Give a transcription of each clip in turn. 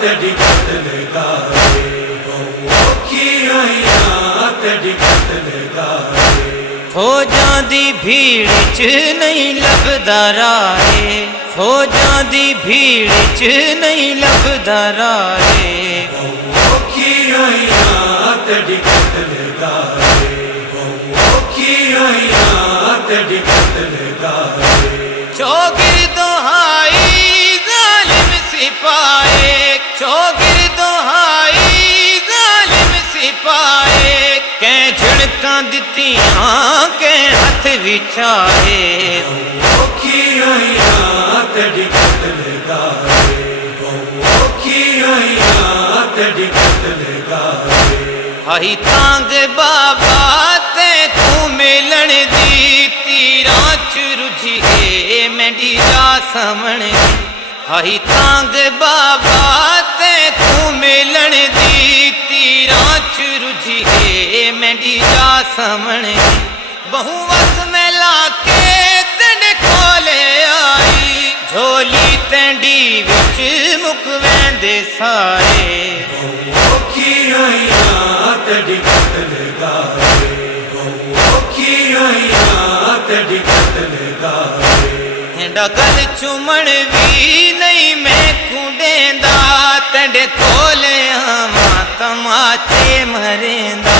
तेरी कतल गाए औखियां तेरी कतल गाए फौजां दी भीड़ च नहीं लभदा राहे फौजां दी भीड़ च नहीं लभदा राहे औखियां तेरी कतल गाए औखियां तेरी कतल गाए चौगिर दोहाई जालिम सिपाहे चौगिर दोहाई जालिम सिपाहे कै झड़कां दित्तियां कै हथ विछाए औखियां तेरी कतल गाए औखियां तेरी कतल गाए आई तांग बाबा ते तू मिलन दी तीरां च रुझी है मैंडी जा समण आई तांग बाबा ते तू मिलन दी तीरां च रुझी है मैंडी जा समण बहु वस में लाके तेरे कोले आई झोली तेंडी विच मुक वेंदे सारे औखियां तेरी कतल गाए औखियां तेरी कतल गाए तेंडा गल चुमण भी नहीं मैं कुडेंदा तेंडे कोले आवां तमाचे मरेंदा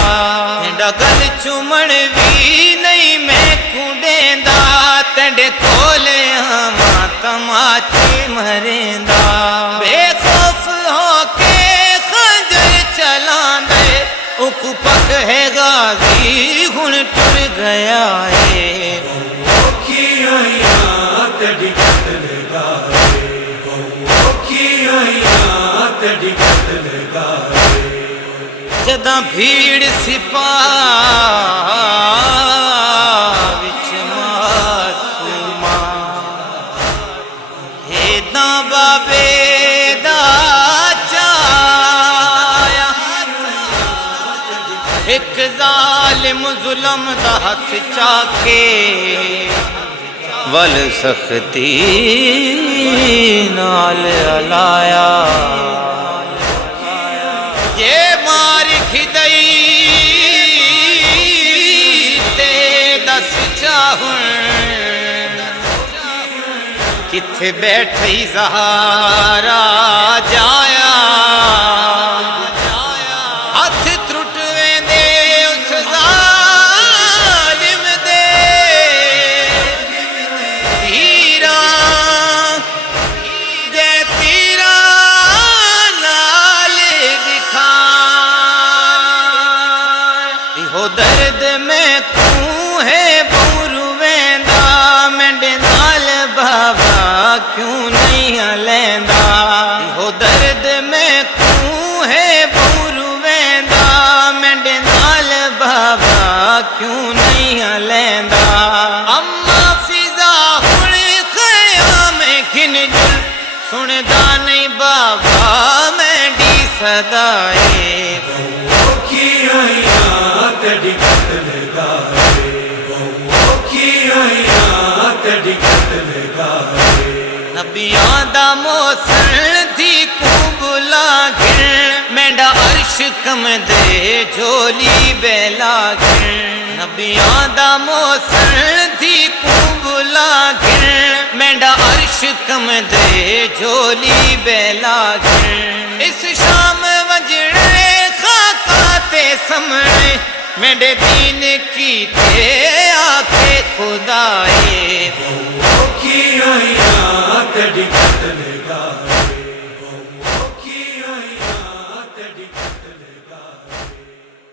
तेंडा गल चुमण भी नहीं मैं कुडेंदा तेंडे कोले आवां तमाचे मरेंदा बेखौफ होके खंजर चलांदे उकु पक है गाजी हुण टुर गया है औखियां तेरी कतल गाए औखियां तेरी कतल गाए जदा भीड़ सिपाह विच मासूमा हेदां बाबे दा चाया एक जालिम जुल्म दा हथ चाके वल सख्ती नाल अलाया ये मार खिदई ते दस चाहुन किथे बैठी ज़हारा जाया हथ त्रुट वेंदे उस जालिम दे तीरा जे तीरा नाल दिखा इहो दर्द में तू है बौरू वेंदा मेंडे नाल बाबा क्यों नहीं लेंदा इहो दर्द में तू है बौरू वेंदा मेंडे नाल बाबा क्यों नहीं लेंदा अम्मा फिजा हुण ख़याम खिन जुल सुनदा नहीं बाबा मेंडी सदाए औखियां तेरी कतल गाए औखियां तेरी कतल गाए नबियां दा मौसम थी तू बुला गिन मेंढा अर्श कम दे झोली बेला गिन नबियां दा मौसम थी तू बुला गिन मेंढा अर्श कम दे झोली बेला गिन इस शाम वजने खाका ते समणे मेरे दीन की थे आखे खुदाए